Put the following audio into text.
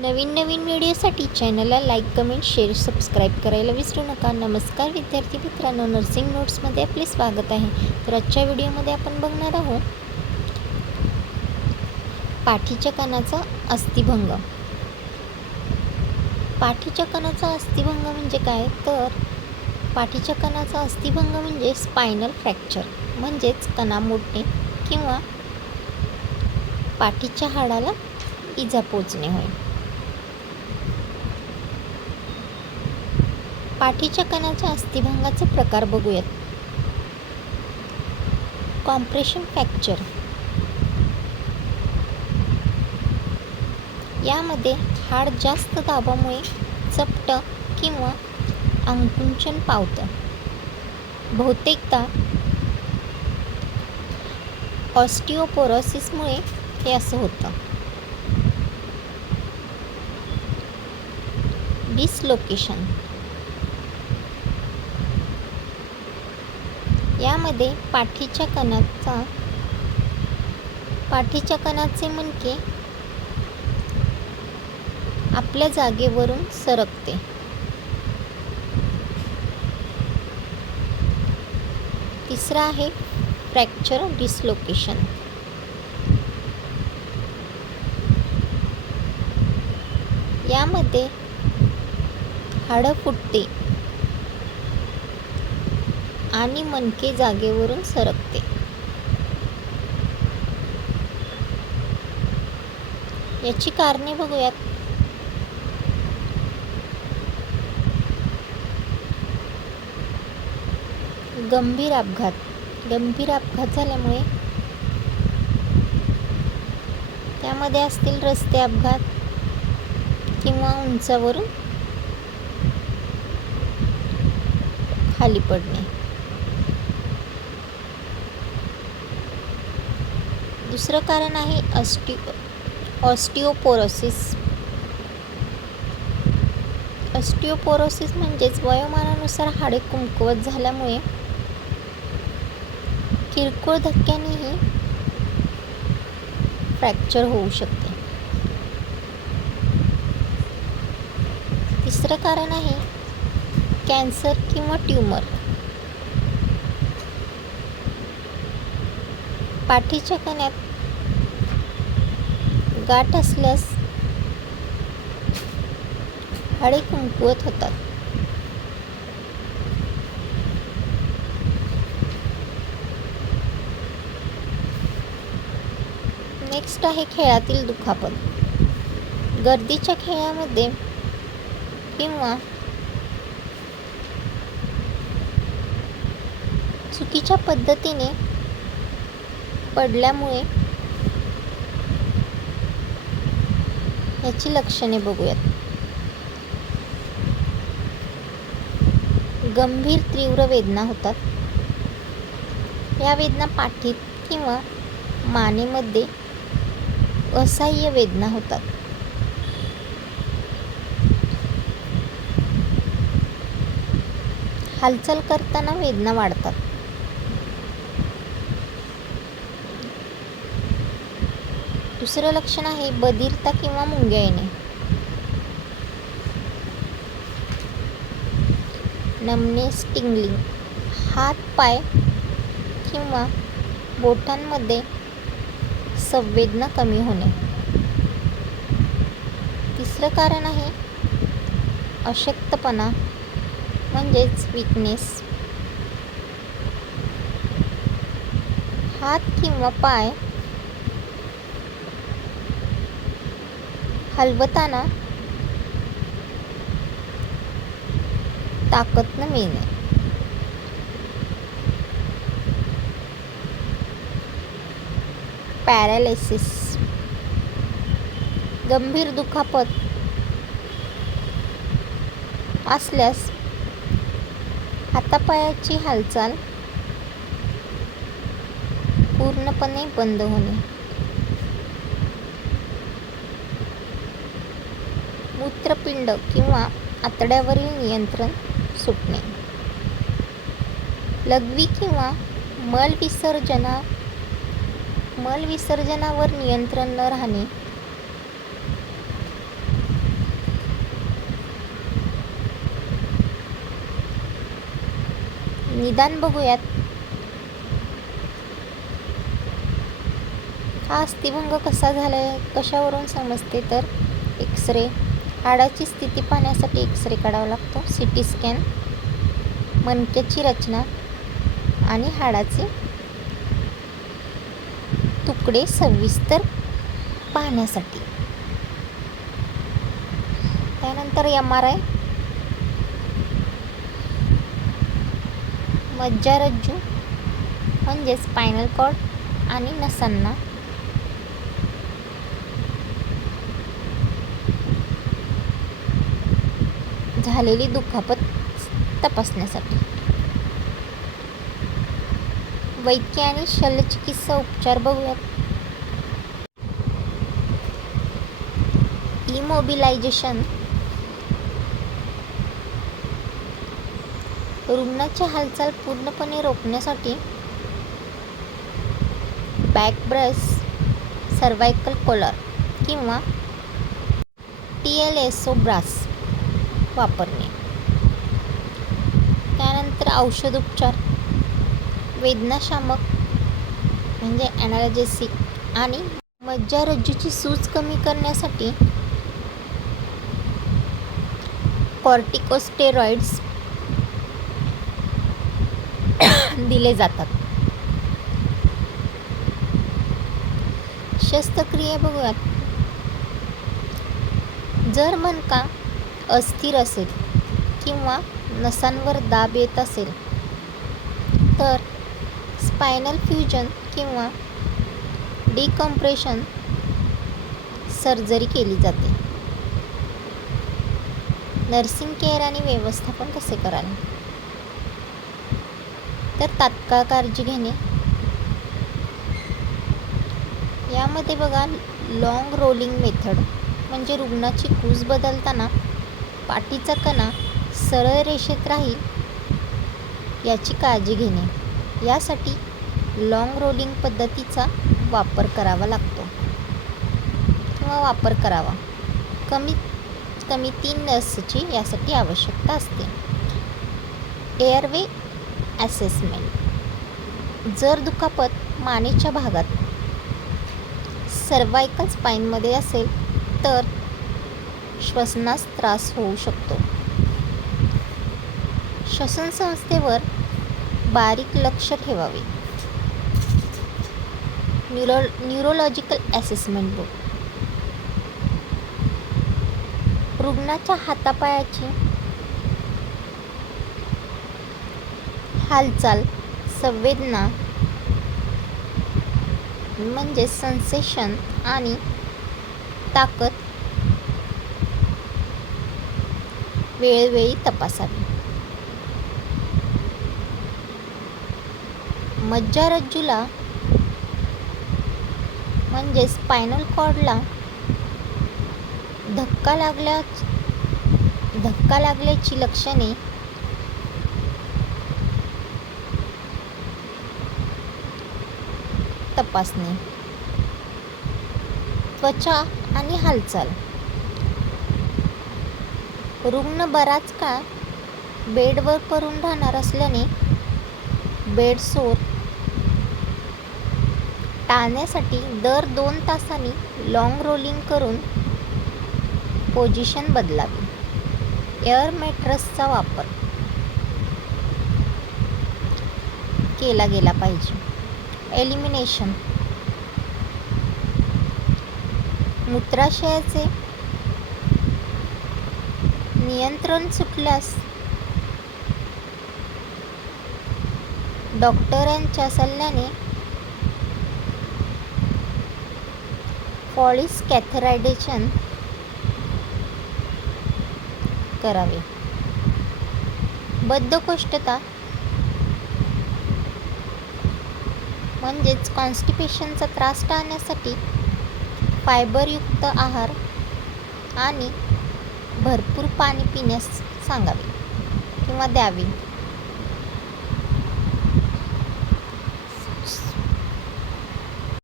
नवीन व्हिडिओसाठी चॅनलला like, comment, share, subscribe करायला विसरू नका. नमस्कार विद्यार्थी मित्रांनो, नर्सिंग नोट्समध्ये आपले स्वागत आहे. तर आजच्या व्हिडिओमध्ये आपण बघणार आहोत पाठीच्या कणाचा अस्थिभंग. पाठीच्या कणाचा अस्थिभंग म्हणजे काय? तर पाठीच्या कणाचा अस्थिभंग म्हणजे स्पायनल फ्रॅक्चर, म्हणजेच कणा मोडणे किंवा पाठीच्या हाडाला इजा पोचणे होय. पाठीच्या कणाच्या अस्थिभंगाचे प्रकार बघूयात. कॉम्प्रेशन फ्रॅक्चर, यामध्ये हाड जास्त दाबामुळे चपटं किंवा आकुंचन पावतं. बहुतेकदा ऑस्टिओपोरोसिसमुळे हे असं होतं. डिसलोकेशन, यामध्ये पाठीच्या कणाचे मणके आपल्या जागेवरून सरकते. तिसरा आहे फ्रॅक्चर डिसलोकेशन. यामध्ये हाडं फुटते आणि मणके जागेवरून सरकते. याची कारणे बघूयात. गंभीर अपघात झाल्यामुळे, त्यामध्ये असतील रस्ते अपघात किंवा उंचावरून खाली पडणे. दुसरं कारण आहे ऑस्टिओपोरोसिस म्हणजेच वयोमानानुसार हाडे कमकुवत झाल्यामुळे किरकोळ धक्क्यानेही फ्रॅक्चर होऊ शकते. तिसरं कारण आहे कॅन्सर किंवा ट्यूमर. पाठीच्या कण्यात गाठ असल्यास हाडे कमकुवत होतात. नेक्स्ट आहे खेळातील दुखापत. गर्दीच्या खेळामध्ये किंवा चुकीच्या पद्धतीने पडल्यामुळे याची लक्षणे बघूयात. गंभीर तीव्र वेदना होतात. या वेदना पाठीत किंवा मानेमध्ये असह्य वेदना होतात. हालचाल करताना वेदना वाढतात. दुसरं लक्षण आहे बधिरता किंवा मुंग्या येणे. नमनेस, टिंगलिंग, हात, पाय किंवा बोटांमध्ये संवेदना कमी होणे. तिसरं कारण आहे अशक्तपणा म्हणजेच वीकनेस. हात किंवा पाय हलवताना ताकद न मिळणे. पॅरालिसिस, गंभीर दुखापत असल्यास हातापायाची हालचाल पूर्णपणे बंद होणे. मूत्रपिंड किंवा आतड्यावरील नियंत्रण सुटणे. लघवी किंवा मल विसर्जनावर नियंत्रण न राहणे. निदान बघूयात. हा अस्थिभंग कसा झालाय, कशावरून समजते तर एक्सरे, हाडाची स्थिती पाहण्यासाठी एक्सरे काढावा लागतो, CT स्कॅन, मणक्याची रचना आणि हाडाचे तुकडे सविस्तर पाहण्यासाठी. त्यानंतर MRI, मज्जारज्जू म्हणजे स्पायनल कॉर्ड आणि नसांना झालेली दुखापत तपासण्यासाठी. वैद्य आणि शल्यचिकित्सा उपचार बघूयात. इमोबिलायझेशन, रुग्णाची हालचाल पूर्णपणे रोखण्यासाठी बॅक ब्रेस, सर्व्हायकल कॉलर किंवा TLSO ब्रास वापरणे. त्यानंतर औषधोपचार, वेदनाशामक म्हणजे ॲनाल्जेसिक आणि मज्जारज्जूची सूज कमी करण्यासाठी कॉर्टिकोस्टेरॉइड्स दिले जातात. शस्त्रक्रिया बघूयात. जर मणका अस्थिर असेल किंवा नसांवर दाब येत असेल तर स्पायनल फ्युजन किंवा डिकम्प्रेशन सर्जरी केली जाते. नर्सिंग केअर आणि व्यवस्थापन कसे कराल तर तात्काळ काळजी घेणे. यामध्ये बघा, लॉंग रोलिंग मेथड म्हणजे रुग्णाची कूस बदलताना पाठीचा कणा सरळ रेषेत राहील याची काळजी घेणे. यासाठी लॉंग रोलिंग पद्धतीचा वापर करावा लागतो किंवा वापर करावा. कमीत कमी 3 नर्सची यासाठी आवश्यकता असते. एअरवे असेसमेंट, जर दुखापत मानेच्या भागात सर्व्हायकल स्पाईनमध्ये असेल तर श्वसनास त्रास होऊ शकतो. श्वसनसंस्थेवर बारीक लक्ष ठेवावे. न्यूरोलॉजिकल असेसमेंट बुक, रुग्णाच्या हातापायाची हालचाल, संवेदना म्हणजे सेन्सेशन आणि ताकद वेळोवेळी तपासावी. मज्जारज्जूला म्हणजे स्पायनल कॉर्डला धक्का लागल्याची लक्षणे तपासणे. त्वचा आणि हालचाल, रुग्ण बराच काळ बेडवर पडून राहणार असल्याने बेड सोर टाळण्यासाठी दर 2 तासांनी लॉंग रोलिंग करून पोझिशन बदलावी. एअर मॅट्रेसचा वापर केला गेला पाहिजे. एलिमिनेशन, मूत्राशयाचे नियंत्रण सुटल्यास डॉक्टरांच्या सल्ल्याने पॉलिश कॅथेटरायझेशन करावे. बद्धकोष्ठता म्हणजेच कॉन्स्टिपेशनचा त्रास टाळण्यासाठी फायबरयुक्त आहार आणि भरपूर पाणी पिण्यास सांगावे किंवा द्यावे.